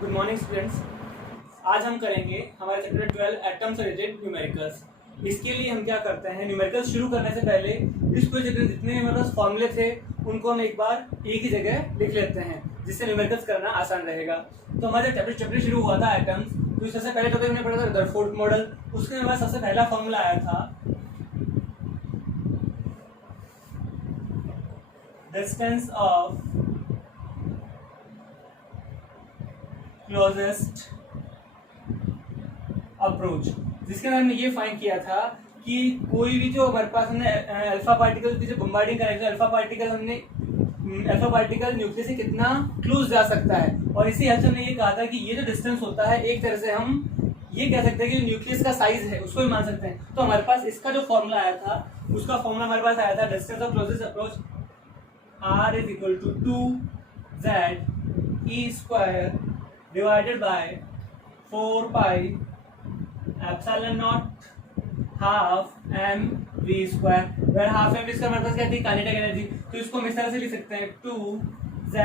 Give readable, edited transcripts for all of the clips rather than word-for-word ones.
Good morning students. आज हम करेंगे हमारे चैप्टर 12 एटम से रिलेटेड न्यूमेरिकल्स। इसके लिए हम क्या करते हैं, न्यूमेरिकल्स शुरू करने से पहले इस पूरे जितने हमारे पास फॉर्मूले थे उनको हम एक बार एक ही जगह लिख लेते हैं, जिससे न्यूमेरिकल्स करना आसान रहेगा। तो हमारा चैप्टर शुरू हुआ था एटम्स। तो इससे पहले टॉपिक हमने पढ़ा था रदरफोर्ड मॉडल। उसके हमारे पास सबसे पहला फॉर्मूला आया था डिस्टेंस ऑफ क्लोजेस्ट अप्रोच, जिसके अंदर हमने ये फाइंड किया था कि कोई भी जो हमारे पास हमने अल्फा पार्टिकल की जो bombarding correct alpha particle nucleus से कितना क्लोज जा सकता है। और इसी हेल्प से हमने ये कहा था कि ये जो डिस्टेंस होता है एक तरह से हम ये कह सकते हैं कि न्यूक्लियस का साइज है उसको भी मान सकते हैं। तो हमारे पास इसका जो फॉर्मूला आया था उसका फॉर्मूला हमारे पास आया था distance of closest approach R is equal to 2z e square divided by 4 pi epsilon naught half m v square, where half m v square हमारे पास क्या थी, काइनेटिक एनर्जी। तो इसको हम इस तरह से लिख सकते हैं 2z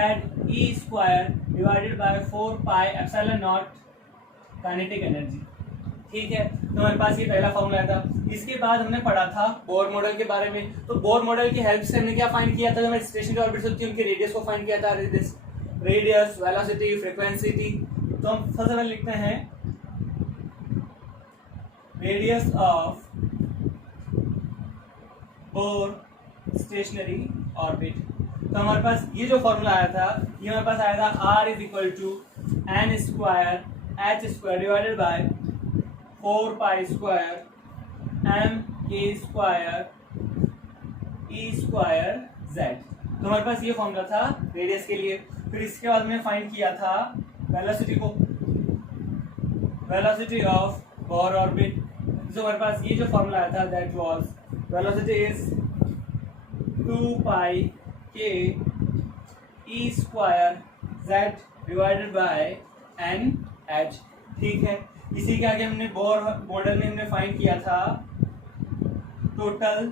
e square divided by 4 pi epsilon naught kinetic energy. ठीक है, तो हमारे पास ये पहला फॉर्मूला था। इसके बाद हमने पढ़ा था बोर मॉडल के बारे में। तो बोर मॉडल की हेल्प से हमने क्या फाइंड किया था, जो हमारी स्टेशनरी ऑर्बिट्स होती है उनके रेडियस को फाइंड किया था, रेडियस, वेलोसिटी, फ्रीक्वेंसी थी। तो हम सबसे पहले लिखते हैं radius of bore stationery orbit. तो हमारे पास ये जो फॉर्मूला आया था ये हमारे पास आया था R is equal to n square h square divided by 4 pi square m k square e square z। तो हमारे पास ये फॉर्मूला था रेडियस के लिए। फिर इसके बाद हमने फाइंड किया था वेलोसिटी को, वेलोसिटी ऑफ बोर ऑर्बिट। जो हमारे पास ये जो फॉर्मूला आया था that was velocity is 2 pi k e square z divided by n h। ठीक है, इसी के आगे हमने बोर मॉडल में हमने फाइंड किया था total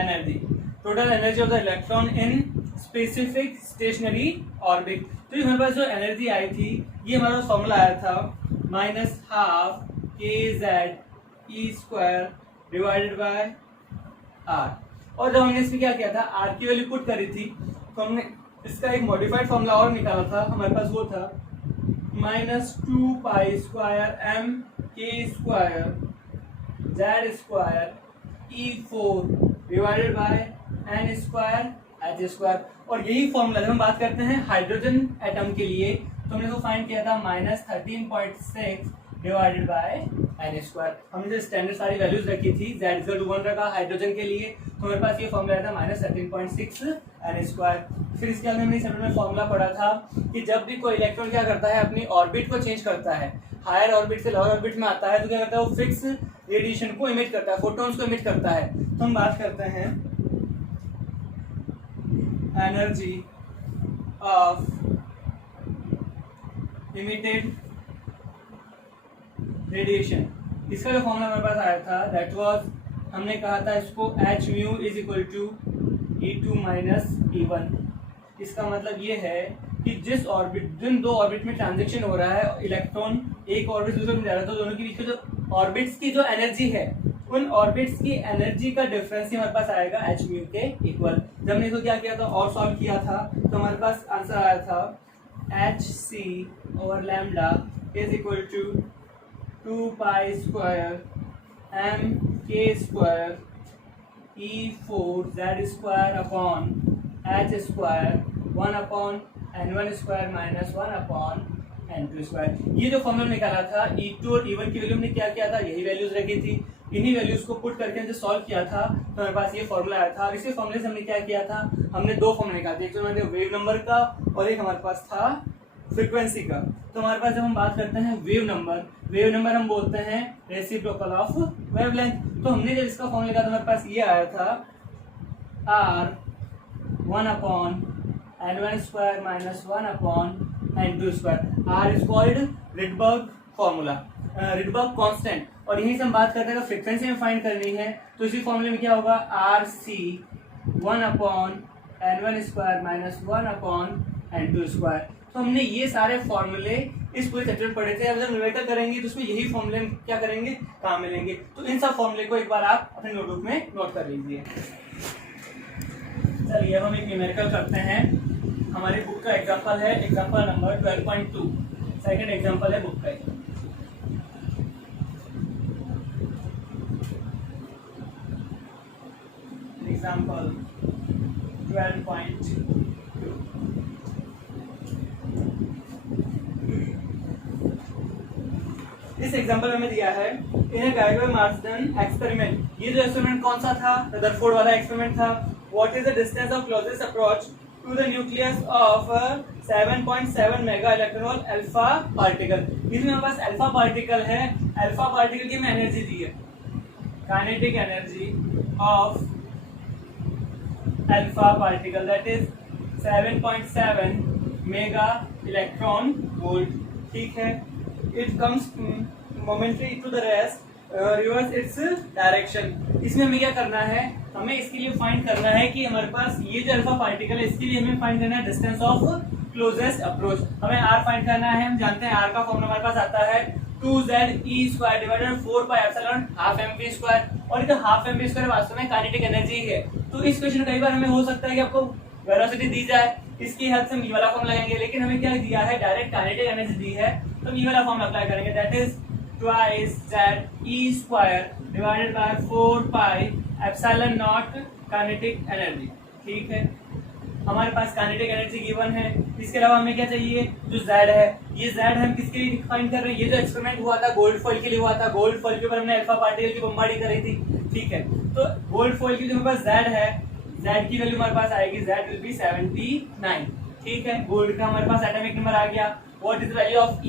energy of the electron in specific stationery orbit. तो ये हमारे पास जो एनर्जी आई थी ये हमारा फॉर्मूला आया था minus half K Z E square divided by R. और जब हमने इसमें क्या किया था, आर की वैल्यू पुट करी थी, तो हमने इसका एक मॉडिफाइड फॉर्मूला और निकाला था। हमारे पास वो था minus 2 pi square m k square z square e4 divided by n square h square. और यही फॉर्मूला जब हम बात करते हैं हाइड्रोजन एटम के लिए तो हमने इसको फाइंड किया था minus 13.6 divided by n square. हमने जो स्टैंडर्ड सारी वैल्यूज रखी थी z=1 रखा हाइड्रोजन के लिए, तो हमारे पास ये फॉर्मूला था माइनस 13.6 n स्क्वायर। फिर इसके बाद हमने चैप्टर में फॉर्मूला पढ़ा था कि जब भी कोई इलेक्ट्रॉन क्या करता है अपनी ऑर्बिट को चेंज करता है, हायर ऑर्बिट से लोअर ऑर्बिट में आता है, तो क्या करता है वो फिक्स रेडिएशन को इमिट करता है, फोटॉन्स को इमिट करता है। तो हम बात करते हैं एनर्जी ऑफ इमिटेड रेडिएशन। इसका जो फॉर्मूला हमारे पास आया था दैट वाज, हमने कहा था इसको h mu is equal to E2 minus E1। इसका मतलब ये है कि जिन दो ऑर्बिट में ट्रांजिशन हो रहा है, इलेक्ट्रॉन एक ऑर्बिट दूसरे में जा रहा है, तो दोनों के बीच में जो ऑर्बिट्स की जो एनर्जी है उन ऑर्बिट्स की एनर्जी का डिफरेंस ही हमारे पास आएगा h म्यू के इक्वल। जब हमने इसको क्या किया था और सॉल्व किया था तो हमारे पास आंसर आया था hc over lambda is equal to 2 pi square m k square e4 z square upon h square 1 upon n1 square minus 1 upon n2 square. ये जो फॉर्मूला निकाला था E2 और E1 की वैल्यू हमने क्या किया था, यही वैल्यूज रखी थी। इन्हीं वैल्यूज को पुट करके हमने सॉल्व किया था तो हमारे पास ये फॉर्मूला आया था। और इसी फॉर्मूले से हमने क्या किया था, हमने दो फॉर्मूले निकाले थे, एक तो हमारे वेव नंबर का और एक हमारे पास था फ्रीक्वेंसी का। तो हमारे पास जब हम बात करते हैं वेव नंबर हम बोलते हैं रेसिप्रोकल ऑफ वेवलेंथ। तो हमने जब इसका फॉर्मूला निकाला तो हमारे पास ये आया था r 1 upon n1 square minus 1 upon n2 square. r is called Rydberg formula, Rydberg constant. और यहीं से हम बात करते हैं फ्रीक्वेंसी में फाइंड करनी है तो इसी फॉर्मूले में क्या होगा, RC 1 upon n1 square minus 1 upon n2 square. तो हमने ये सारे फॉर्मूले इस पूरे चैप्टर में पढ़े थे। अब जब न्यूमेरिकल करेंगे तो उसमें यही फॉर्मूले क्या करेंगे, काम मिलेंगे। तो इन सब फॉर्मूले को एक बार आप अपने नोटबुक में नोट कर लीजिए। चलिए अब हम एक न्यूमेरिकल करते हैं। हमारे बुक का एग्जांपल है एग्जांपल नंबर 12.2, सेकंड एग्जांपल है बुक का। एग्जांपल 12.2। इस एग्जांपल में हमें दिया है in a guide by Marsden experiment. ये जो एक्सपेरिमेंट कौन सा था, रदरफोर्ड वाला एक्सपेरिमेंट था। What is the distance of closest approach to the nucleus of 7.7 mega electron volt alpha particle. इसमें हमारे पास अल्फा पार्टिकल है। अल्फा पार्टिकल की हमें एनर्जी दी है, kinetic energy of alpha particle that is 7.7 mega electron volt. ठीक है, it comes momentary to the rest, reverse its direction। इसमें हमें क्या करना है, हमें इसके लिए फाइंड करना है कि हमारे पास ये जो अल्फा पार्टिकल है इसके लिए हमें फाइंड करना है डिस्टेंस ऑफ क्लोजेस्ट अप्रोच। हमें r फाइंड करना है। हम जानते हैं r का फॉर्मूला हमारे पास आता है 2ze² divided 4πε half mv square. और ये जो हाफ mv स्क्वायर वास्तव में काइनेटिक एनर्जी है। तो इस क्वेश्चन कई बार हमें हो सकता है कि आपको वेलोसिटी दी जाए, इसकी हेल्प से हम ये वाला फॉर्म लगाएंगे, लेकिन हमें क्या दिया है, डायरेक्ट काइनेटिक एनर्जी दी है, तो ये वाला फॉर्म अप्लाई करेंगे that is twice ze² divided by 4πε0 kinetic energy. ठीक है, हमारे पास काइनेटिक एनर्जी गिवन है। इसके अलावा हमें क्या चाहिए, जो z है, ये z हम किसके लिए डिफाइन कर रहे हैं, ये जो एक्सपेरिमेंट हुआ था गोल्ड फॉइल के लिए हुआ था। गोल्ड फॉइल के ऊपर हमने अल्फा पार्टिकल की बमबारी करी थी। ठीक है, तो गोल्ड फॉइल की जो हमारे पास z है, z की वैल्यू हमारे पास आएगी, z विल बी 79। ठीक है, गोल्ड का हमारे पास एटॉमिक नंबर आ गया। What is the value of E?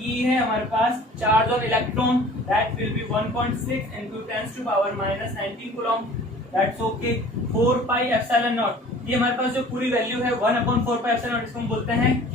E है हमारे पास charge on electron, that will be 1.6 into 10⁻⁻19 coulomb. That's okay. 4πε0, ये हमारे पास जो पूरी वैल्यू है 1/4πε0, इसको हम बोलते हैं K।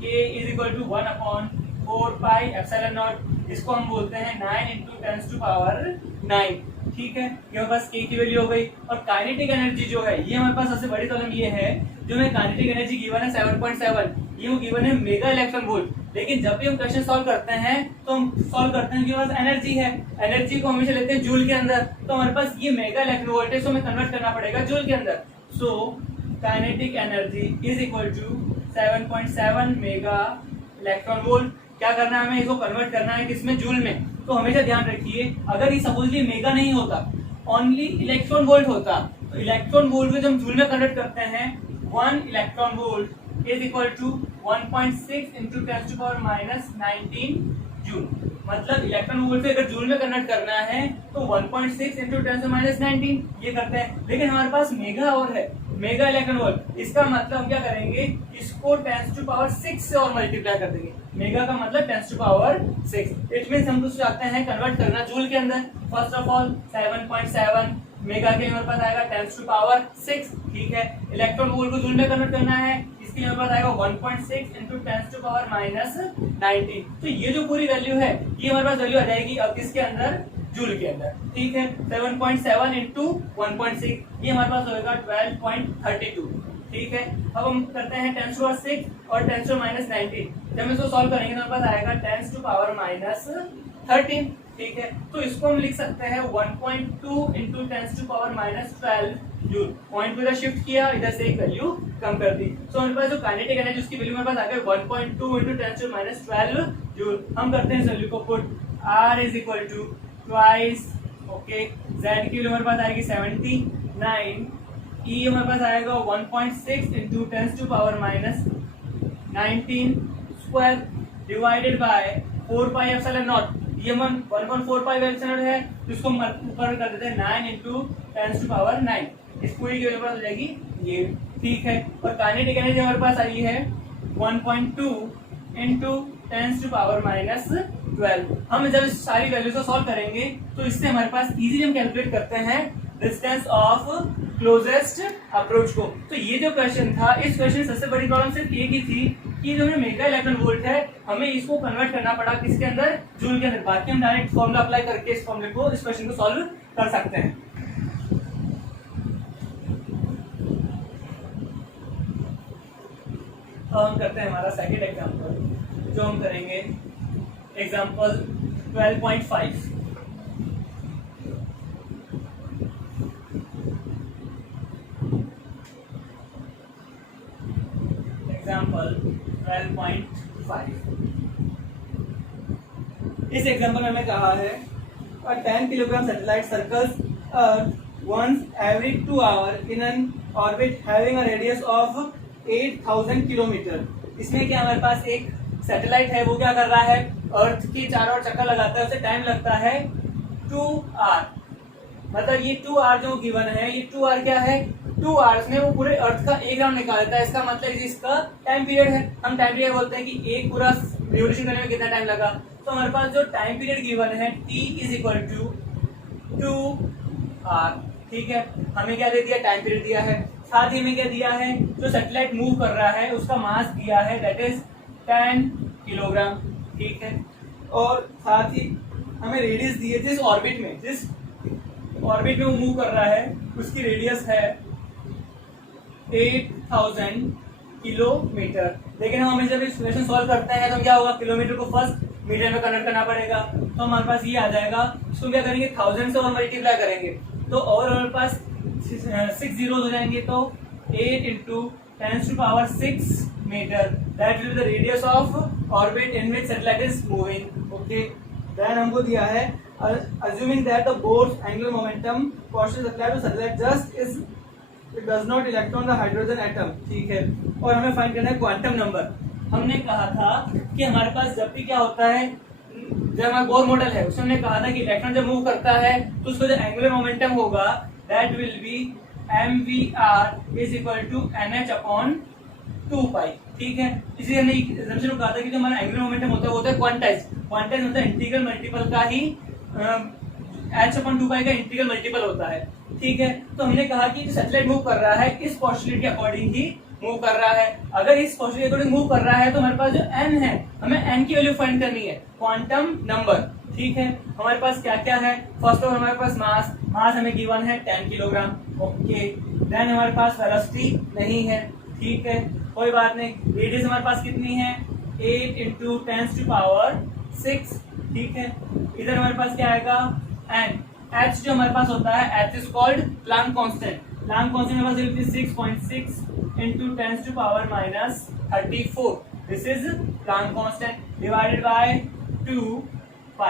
K is equal to 1/4πε0, इसको हम बोलते हैं 9 into 10⁻9। ठीक है, ये हमारे पास K की वैल्यू हो गई। और काइनेटिक एनर्जी जो है, ये हमारे पास सबसे बड़ी प्रॉब्लम ये है, जो हमें काइनेटिक एनर्जी गिवन है 7.7, ये वो गिवन है मेगा इलेक्ट्रॉन वोल्ट। लेकिन जब भी हम क्वेश्चन सॉल्व करते हैं तो हम सॉल्व करते हैं कि हमारे पास एनर्जी है, एनर्जी को हमेशा लेते हैं जूल के अंदर। तो हमारे पास ये मेगा इलेक्ट्रॉन वोल्ट है, इसको हमें कन्वर्ट करना पड़ेगा जूल के अंदर। So kinetic energy is equal to 7.7 mega electron volt. क्या करना है, हमें इसको कन्वर्ट करना है किसमें, जूल में। तो हमेशा ध्यान रखिए, अगर ये सपोजली मेगा नहीं होता, ओनली इलेक्ट्रॉन वोल्ट होता, तो इलेक्ट्रॉन वोल्ट को जब हम जूल में कन्वर्ट करते हैं, 1 electron volt is equal to 1.6 into 10⁻⁻19 joule. मतलब इलेक्ट्रॉन वोल्ट से अगर जूल में कन्वर्ट करना है तो 1.6 into 10⁻⁻19 ये करते हैं। लेकिन हमारे पास मेगा और है, मेगा इलेक्ट्रॉन वोल्ट। इसका मतलब हम क्या करेंगे, इसको 10⁻6 से और मल्टीप्लाई कर देंगे। मेगा का मतलब 10⁻6। इट मींस हम कुछ चाहते हैं कन्वर्ट करना जूल के अंदर। फर्स्ट ऑफ ऑल 7.7 मेगा के हमारे पास आएगा 10⁻6। ठीक है, इलेक्ट्रॉन वोल्ट को जूल में कन्वर्ट करना है, इसके लिए हमारे पास आएगा 1.6 into 10⁻⁻19। तो ये जो पूरी वैल्यू है, ये हमारे पास वैल्यू आ जाएगी अब किसके अंदर, जूल के अंदर। ठीक है, 7.7 into 1.6, ये हमारे पास होगा 12.32। ठीक है, अब हम करते हैं 10⁻6 और 10⁻⁻19। जब हम इसको सॉल्व करेंगे तो हमारे पास आएगा 10⁻⁻13। ठीक है, तो इसको हम लिख सकते हैं 1.2 into 10⁻12 जूल। पॉइंट को इधर शिफ्ट किया, इधर से एक वैल्यू कम कर दी। सो हमारे पास जो काइनेटिक एनर्जी उसकी वैल्यू हमारे पास आ गई 1.2 into 10⁻12 जूल। हम करते हैं इस वैल्यू को put, R is equal to twice, okay, Z की वैल्यू हमारे पास आएगी 79, E हमारे पास आएगा 1.6 into 10⁻⁻19 स्क्वायर डिवाइडेड बाय 4πε0। ये हम 1/4πε0 है, तो इसको ऊपर कर देते हैं 9 into 10⁻9। इस पूरी की वैल्यू हो जाएगी ये। ठीक है, और काइनेटिक एनर्जी हमारे पास आई है 1.2 into 10⁻12। हम जब इस सारी वैल्यूज को सॉल्व करेंगे तो इससे हमारे पास इजीली हम कैलकुलेट करते हैं डिस्टेंस ऑफ क्लोजेस्ट अप्रोच को। तो ये जो क्वेश्चन था, इस क्वेश्चन सबसे बड़ी प्रॉब्लम सिर्फ ये की थी कि जो मेगा इलेक्ट्रॉन वोल्ट है, हमें इसको कन्वर्ट करना पड़ा किसके अंदर, जूल के अंदर। बाकी हम डायरेक्ट फॉर्मूला अप्लाई करके इस फॉर्मूले को, इस क्वेश्चन को सॉल्व कर सकते हैं। अब हम करते हैं हमारा सेकेंड एग्जाम्पल, जो हम करेंगे एग्जाम्पल 12.5। एग्जाम्पल 12.5। इस एग्जाम्पल में हमें कहा है 10 kilogram satellite circles earth once every 2 hours in an orbit having a radius of 8000 kilometre. इसमें क्या हमारे पास एक सैटेलाइट है, वो क्या कर रहा है, अर्थ के चारों ओर चक्कर लगाता है, उसे टाइम लगता है 2 आवर। मतलब ये 2 आवर जो गिवन है, ये 2 आवर क्या है, 2 आवर्स में वो पूरे अर्थ का एक राउंड निकाल देता है। इसका मतलब इसका टाइम पीरियड है। हम टाइम पीरियड बोलते हैं कि एक पूरा रिवोल्यूशन करने में कितना टाइम लगा। तो हमारे पास जो टाइम पीरियड गिवन है t is equal to 2 hour. ठीक है, हमें क्या दे दिया, टाइम पीरियड दिया है। साथ ही में क्या दिया है, जो सैटेलाइट मूव कर रहा है उसका मास दिया है, दैट इज 10 किलोग्राम। ठीक है, और साथ ही हमें रेडियस दी है, जिस ऑर्बिट में वो मूव कर रहा है उसकी रेडियस है 8000 किलोमीटर। लेकिन हम जब इस इक्वेशन सॉल्व करते हैं तो क्या होगा, किलोमीटर को फर्स्ट मीटर में कन्वर्ट करना पड़ेगा। तो हमारे पास ये आ जाएगा, इसको क्या करेंगे, 1000 से और मल्टीप्लाई करेंगे तो और हमारे पास 6 जीरो हो जाएंगे। तो 8 into 10⁶ metre, that will be the radius of orbit in which satellite is moving. Okay, then हमको दिया है assuming that the board's angular momentum causes the satellite just is it does not electron the hydrogen atom। ठीक है, और हमें find करना है quantum number. हमने कहा था कि हमारे पास जब भी क्या होता है, जब हमारा बोर मॉडल है उसमें हमने कहा था कि इलेक्ट्रॉन जब मूव करता है तो उसका जो एंगुलर मोमेंटम होगा that will be mvr is equal to nh/2π। ठीक है, इसलिए हमने assumption में कहा था कि जो हमारा एंगुलर मोमेंटम होता है वो होता है क्वांटाइज मतलब इंटीग्रल मल्टीपल का ही h/2π का इंटीग्रल मल्टीपल होता है। ठीक है, तो हमने कहा कि जो सैटेलाइट मूव कर रहा है इस पोस्टुलेट के अकॉर्डिंग ही मूव कर रहा है। अगर इस पोस्टुलेट के अकॉर्डिंग मूव कर रहा है तो हमारे पास जो n है, हमें n की वैल्यू फाइंड करनी है, क्वांटम नंबर। ठीक है, हमारे पास क्या क्या है, फर्स्ट ऑफ ऑल हमारे पास मास हमें गिवन है 10 किलोग्राम। ओके, देन हमारे पास वेलोसिटी नहीं है। ठीक है, कोई बात नहीं। रेडियस हमारे पास कितनी है, 8 इंटू 10⁶। ठीक है, इधर हमारे पास क्या आएगा, n। h जो हमारे पास होता है h is called Planck constant. Planck constant हमारे पास 6.6 into 10⁻34। This is Planck constant divided by 2π।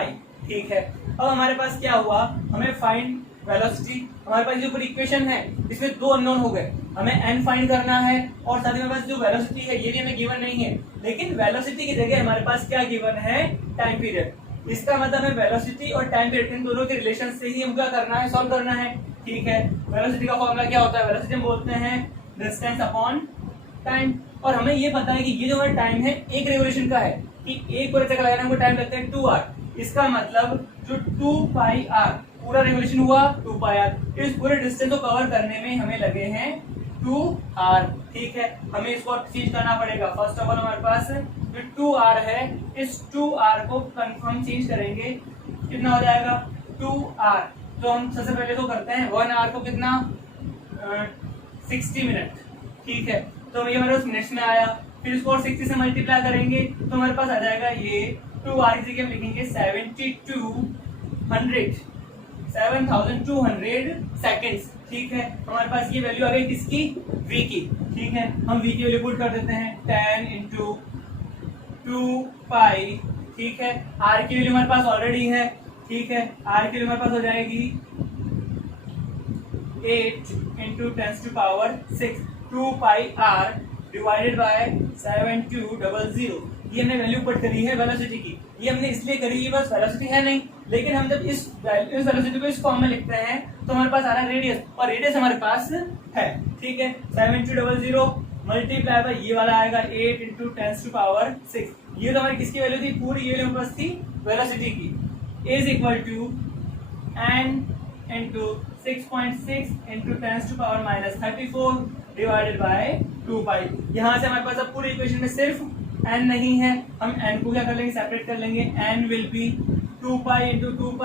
ठीक है, अब हमारे पास क्या हुआ, हमें फाइंड वेलोसिटी। हमारे पास जो पूरी इक्वेशन है इसमें 2 अननोन हो गए, हमें n फाइंड करना है और साथ ही हमारे पास जो वेलोसिटी है ये भी हमें गिवन नहीं है। लेकिन वेलोसिटी की जगह हमारे पास क्या गिवन है, टाइम पीरियड। इसका मतलब है वेलोसिटी और टाइम पीरियड इन दोनों के रिलेशन से ही हम क्या करना है, सॉल्व करना है। ठीक है, वेलोसिटी का फॉर्मूला क्या होता है, वेलोसिटी हम बोलते हैं डिस्टेंस अपॉन टाइम। और हमें ये पता है कि ये जो हमारा टाइम है एक रेवोल्यूशन का है, कि एक पूरे चक्कर लगाने को टाइम लगता है 2 आवर। इसका मतलब जो 2πr पूरा रेवोल्यूशन हुआ 2πr, इस पूरे डिस्टेंस को कवर करने में हमें लगे हैं 2 आवर। ठीक है, हमें इसको चेंज करना पड़ेगा। फर्स्ट ऑफ ऑल हमारे पास जो 2 आवर है, इस 2 आवर को कंफर्म चेंज करेंगे, कितना हो जाएगा 2 आवर। तो हम सबसे पहले तो करते हैं 1 आवर को कितना 60 मिनट। ठीक है, तो ये हमारे पास मिनट्स में आया, फिर इसको और 60 से मल्टीप्लाई करेंगे तो हमारे पास आ जाएगा ये 2 आवर की जगह हम लिखेंगे 7200 सेकेंड्स। ठीक है, हमारे पास ये वैल्यू आ गई किसकी, v की। ठीक है, हम v की वैल्यू पुट कर देते हैं 10 इंटू 2π। ठीक है, r की वैल्यू हमारे पास ऑलरेडी है। ठीक है, r की वैल्यू हमारे पास हो जाएगी 8 इंटू 10⁻6 2πr डिवाइडेड बाय 7200। ये हमने वैल्यू पुट करी है वेलोसिटी की। ये हमने इसलिए करी है, बस वेलोसिटी है नहीं, लेकिन हम जब इस वेलोसिटी को इस फॉर्म में लिखते हैं तो हमारे पास आ रहा है रेडियस, और रेडियस हमारे पास है। ठीक है, 7200 मल्टीप्लाई बाय ये वाला आएगा 8 इंटू 10⁻6। ये तो हमारी किसकी वैल्यू थी, पूरी ये वैल्यू बस थी वेलोसिटी की, is equal to n into 6.6 into 10⁻34 divided by 2π। यहाँ से हमारे पास अब पूरी इक्वेशन में सिर्फ n नहीं है, हम n को क्या कर लेंगे, सेपरेट कर लेंगे। n will be 2π into 2π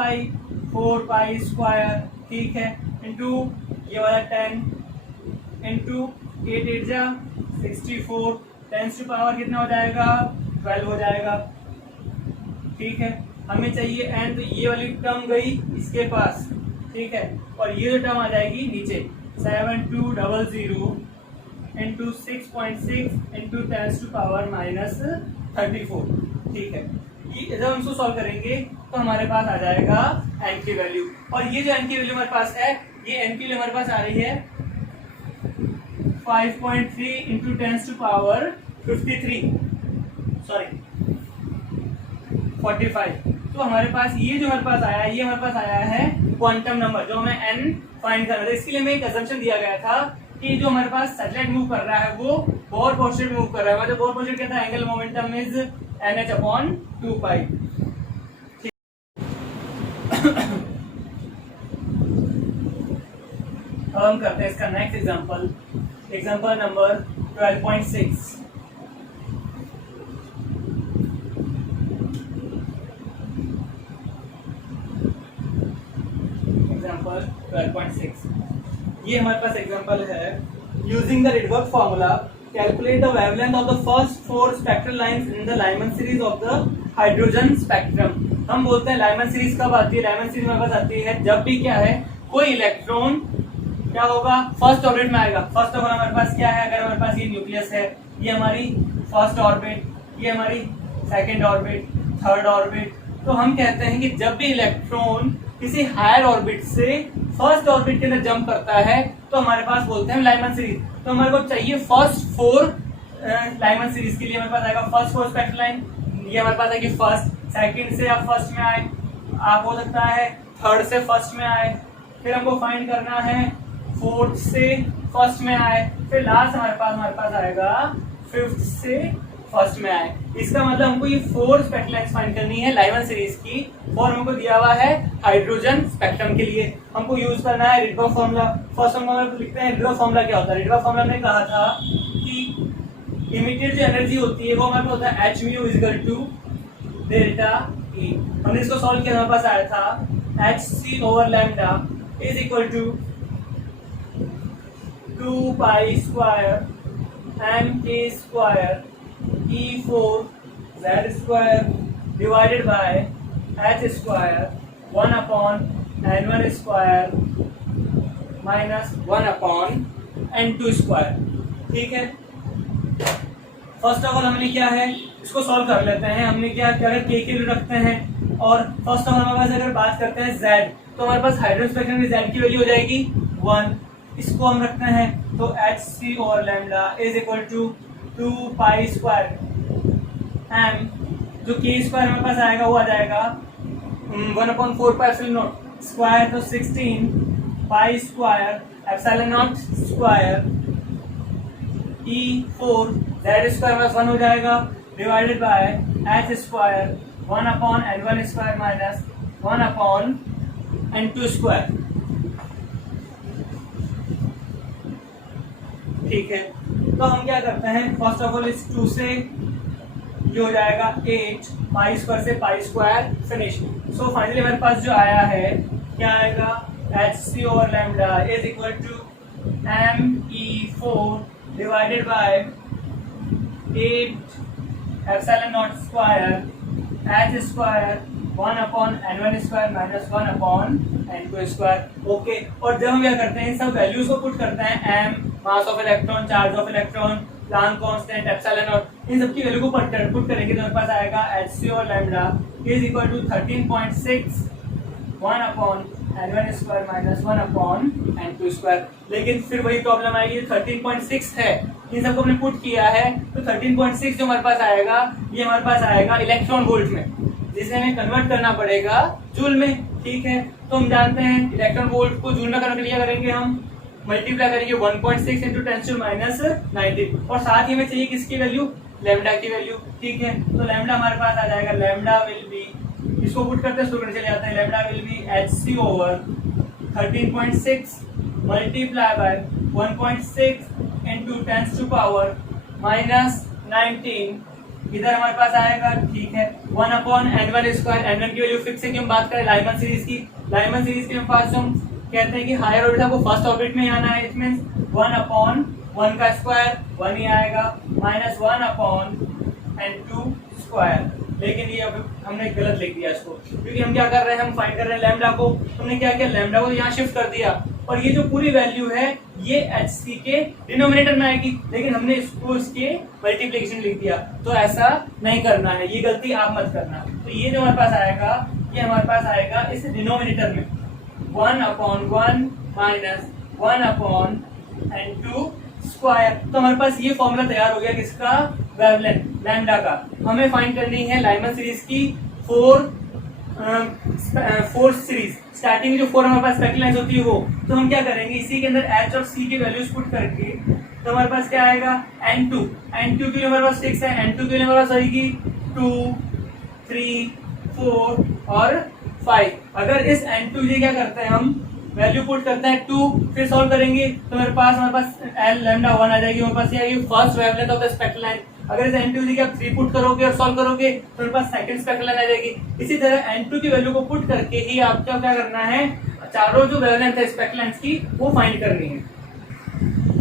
4π square. ठीक है, इंटू ये वाला 10 इंटू 8 8 जा 64 10 टू पावर कितना हो जाएगा 12 हो जाएगा। ठीक है, हमें चाहिए n, तो ये वाली टर्म गई इसके पास, ठीक है, और ये जो टर्म आ जाएगी नीचे 7200 इंटू 6.6 इंटू 10 टू पावर -34। ठीक है, ये जब हम इसको सॉल्व करेंगे तो हमारे पास आ जाएगा n की वैल्यू, और ये जो n की वैल्यू हमारे पास है, ये n की वैल्यू हमारे पास आ रही है 5.3 इंटू 10 टू पावर 45। तो हमारे पास ये जो हमारे पास आया है, ये हमारे पास आया है क्वांटम नंबर, जो हमें n फाइंड करना था। इसके लिए हमें एक असम्पशन दिया गया था कि जो हमारे पास सैटेलाइट मूव कर रहा है वो बोर पोर्शन मूव कर रहा है, मतलब बोर पोर्शन कहता है एंगल मोमेंटम इज nh/2π। अब हम करते हैं इसका next example, example number 12.6। Example 12.6, ये हमारे पास एग्जांपल है। Using the Rydberg formula calculate the wavelength of the first 4 spectral lines in the Lyman series of the hydrogen spectrum. हम बोलते हैं लाइमन सीरीज कब आती है, लाइमन सीरीज हमारे पास आती है जब भी क्या है, कोई इलेक्ट्रॉन क्या होगा फर्स्ट ऑर्बिट में आएगा। फर्स्ट ऑफ ऑल हमारे पास क्या है, अगर हमारे पास ये न्यूक्लियस है, ये हमारी फर्स्ट ऑर्बिट, ये हमारी सेकंड ऑर्बिट, थर्ड ऑर्बिट, तो हम कहते हैं कि जब भी इलेक्ट्रॉन किसी हायर ऑर्बिट से फर्स्ट ऑर्बिट के अंदर जंप करता है तो हमारे पास बोलते हैं लाइमन सीरीज। तो हमारे को चाहिए फर्स्ट 4 लाइमन सीरीज के लिए हमारे पास आएगा फर्स्ट 4 स्पेक्ट्रल लाइन, ये हमारे पास आएगी फर्स्ट, सेकंड से आप फर्स्ट में आए, आप हो सकता है थर्ड से फर्स्ट में आए, फिर हमको फाइंड करना है फोर्थ से फर्स्ट में आए, फिर लास्ट हमारे पास आएगा फिफ्थ से फर्स्ट में आए। इसका मतलब हमको ये 4 स्पेक्ट्रल लाइंस फाइंड करनी है लाइमन सीरीज की, और हमको दिया हुआ है हाइड्रोजन स्पेक्ट्रम के लिए। हमको यूज करना है रिडबर्ग फॉर्मूला। फर्स्ट हम लिखते हैं रिडबर्ग फॉर्मूला क्या होता है। रिडबर्ग फॉर्मूला में कहा था कि इमीडिएट जो एनर्जी होती है वो हमारे पास होता है h mu = डेल्टा E। हमने इसको सॉल्व किया, हमारे पास आया था hc/λ = 2π² mk² E4z² divided by h² 1/n1² minus 1/n2²। ठीक है, फर्स्ट ऑफ ऑल हमने क्या है, इसको सॉल्व कर लेते हैं। हमने क्या अगर k के लिए रखते हैं, और फर्स्ट ऑफ ऑल हमारे पास अगर बात करते हैं z, तो हमारे पास हाइड्रोजन स्पेक्ट्रम में z की वैल्यू हो जाएगी 1। इसको हम रखते हैं तो hc/λ = 2π² m, जो k² हमारे पास आएगा वो आ जाएगा 1/4πε0 स्क्वायर, तो 16π² ε0² E4 z² हमारे पास 1 हो जाएगा, divided by h² 1/n1² minus 1/n2²। ठीक है, तो हम क्या करते हैं, फर्स्ट ऑफ ऑल इस 2 से ये हो जाएगा 8π² से π² फिनिश। सो फाइनली हमारे पास जो आया है क्या आएगा, hc/λ = me4 divided by 8 ε0² h² 1/n1² minus 1/n2²। Okay, और जब हम क्या करते हैं, सब वैल्यूज को पुट करते हैं, m mass of electron, charge of electron, Planck constant, ε0, इन सब की वैल्यू को पुट करेंगे तो हमारे पास आएगा hc/λ = 13.6 1/n1² माइनस 1/n2²। लेकिन फिर वही प्रॉब्लम आएगी, 13.6 है, इन सबको हमने पुट किया है, तो 13.6 जो हमारे पास आएगा, ये हमारे पास आएगा इलेक्ट्रॉन वोल्ट में, जिसे हमें कन्वर्ट करना पड़ेगा जूल में। ठीक है, तो हम जानते हैं इलेक्ट्रॉन वोल्ट को जूल में करने के लिए करेंगे, हम मल्टीप्लाई करेंगे 1.6 इंटू 10⁻⁹, और साथ ही में चाहिए किसकी वैल्यू, लैम्डा की वैल्यू। ठीक है, तो लैम्डा हमारे पास आ जाएगा, लैम्डा विल बी, इसको पुट करते हैं चले जाते हैं, lambda will be hc/13.6 multiply by 1.6 into 10⁻⁻⁹ इधर हमारे पास आएगा। ठीक है, 1/n1², n1 की वैल्यू फिक्स है कि हम बात करें लाइमन सीरीज की। लाइमन सीरीज के पास हम कहते हैं कि हायर ऑर्बिट को फर्स्ट ऑर्बिट में आना है, इट मींस 1/n1 1 का स्क्वायर 1 ही आएगा, माइनस 1 अपॉन N2 स्क्वायर। लेकिन ये अब हमने गलत लिख दिया इसको, क्योंकि हम क्या कर रहे हैं, हम फाइंड कर रहे हैं लैम्डा को। हमने क्या किया, लैम्डा को यहाँ शिफ्ट कर दिया और ये जो पूरी वैल्यू है ये HC के डिनोमिनेटर में आएगी, लेकिन हमने इसको इसके मल्टीप्लिकेशन लिख दिया। तो ऐसा नहीं करना है, ये गलती आप मत करना। तो ये जो हमारे पास आएगा, ये हमारे पास आएगा इस डिनोमिनेटर में 1/1 माइनस 1/N2 स्क्वायर। तो हमारे पास ये फॉर्मूला तैयार हो गया किसका, वेवलेंथ लैम्डा का। हमें फाइंड करनी है लाइमन सीरीज की फोर सीरीज। स्टार्टिंग में जो 4 हमारे पास स्पेक्ट्रल लाइंस होती है वो, तो हम क्या करेंगे, इसी के अंदर H और C की वैल्यूज पुट करके तो हमारे पास क्या आएगा, N2 के लिए हमारे पास 6 है, N2 के लिए हमारे पास आएगी 2, 3, 4 और 5। अगर इस N2 से क्या करते हैं, हम वैल्यू पुट करते हैं 2, फिर सॉल्व करेंगे तो हमारे पास L लैम्डा 1 आ जाएगी, हमारे पास ये आएगी first wavelength of the spectral line. अगर इस N2 से आप 3 पुट करोगे और सॉल्व करोगे तो हमारे पास सेकंड स्पेक्ट्रल लाइन आ जाएगी। इसी तरह N2 की वैल्यू को पुट करके ही आपको क्या करना है, चारों जो वेवलेंथ है स्पेक्ट्रल लाइंस की वो फाइंड करनी है।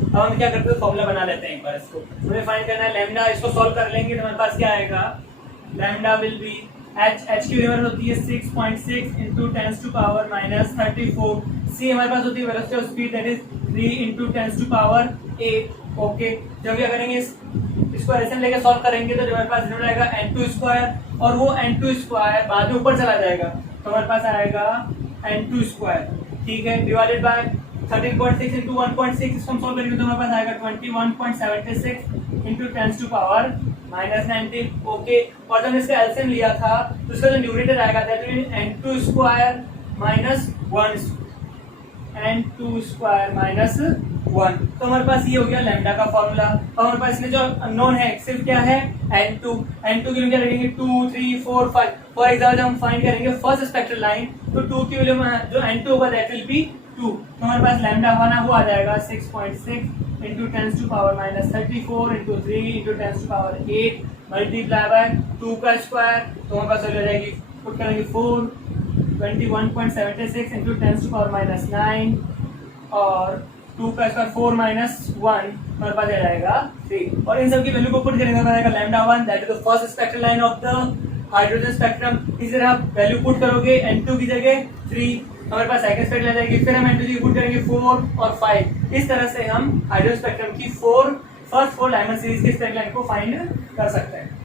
अब हम क्या करते हैं, फॉर्मूला बना लेते हैं एक बार। इसको हमें फाइंड करना है लैम्डा, इसको सॉल्व कर लेंगे तो हमारे पास क्या आएगा, लैम्डा विल बी H की वैल्यू होती है 6.6 into 10 to power minus 34। C हमारे पास होती है velocity of speed, that is 3 into 10 to power 8। Okay, जब क्या करेंगे इसको ऐसे लेके सॉल्व करेंगे तो हमारे पास रिजल्ट आएगा N2 स्क्वायर और वो N2 स्क्वायर बाद में ऊपर चला जाएगा तो हमारे पास आएगा N2 स्क्वायर, ठीक है, डिवाइडेड बाय 13.6 into 1.6। इसको हम सॉल्व करेंगे तो हमारे पास आएगा 21.76 into 10 to power minus 19। Okay, और जब इसका एलसीएम लिया था तो इसका जो न्यूमरेटर आएगा that mean N2 square minus 1 N2 square minus 1। तो हमारे पास ये हो गया लैम्डा का फॉर्मूला। और हमारे पास इसमें जो अननोन है सिर्फ क्या है, N2 के लिए क्या रखेंगे 2, 3, 4, 5। फॉर एग्जाम्पल जब हम फाइंड करेंगे फर्स्ट स्पेक्ट्रल लाइन तो 2 की वैल्यू जो N2 होगा दैट विल बी 2। तो हमारे पास लैम्डा होना वो आ जाएगा 6.6 into 10 to power minus 34 into 3 into 10 to power 8 multiply by 2 का स्क्वायर। तो हमारे पास हो जाएगी, पुट करेंगे 4 21.76 into 10 to power minus 9 और 2 का स्क्वायर 4 minus 1 हमारे पास आ जाएगा 3। और इन सब की वैल्यू को पुट करेंगे हमारा आएगा lambda 1 that is the first spectral line of the hydrogen spectrum. इसी तरह आप वैल्यू पुट करोगे N2 की जगह 3, हमारे पास सेकंड स्पेक्ट्रम आ जाएगी, फिर हम N2 की पुट करेंगे 4 और 5। इस तरह से हम हाइड्रोजन स्पेक्ट्रम की फर्स्ट 4 लाइमन सीरीज के स्पेक्ट्रल लाइन को फाइंड कर सकते हैं।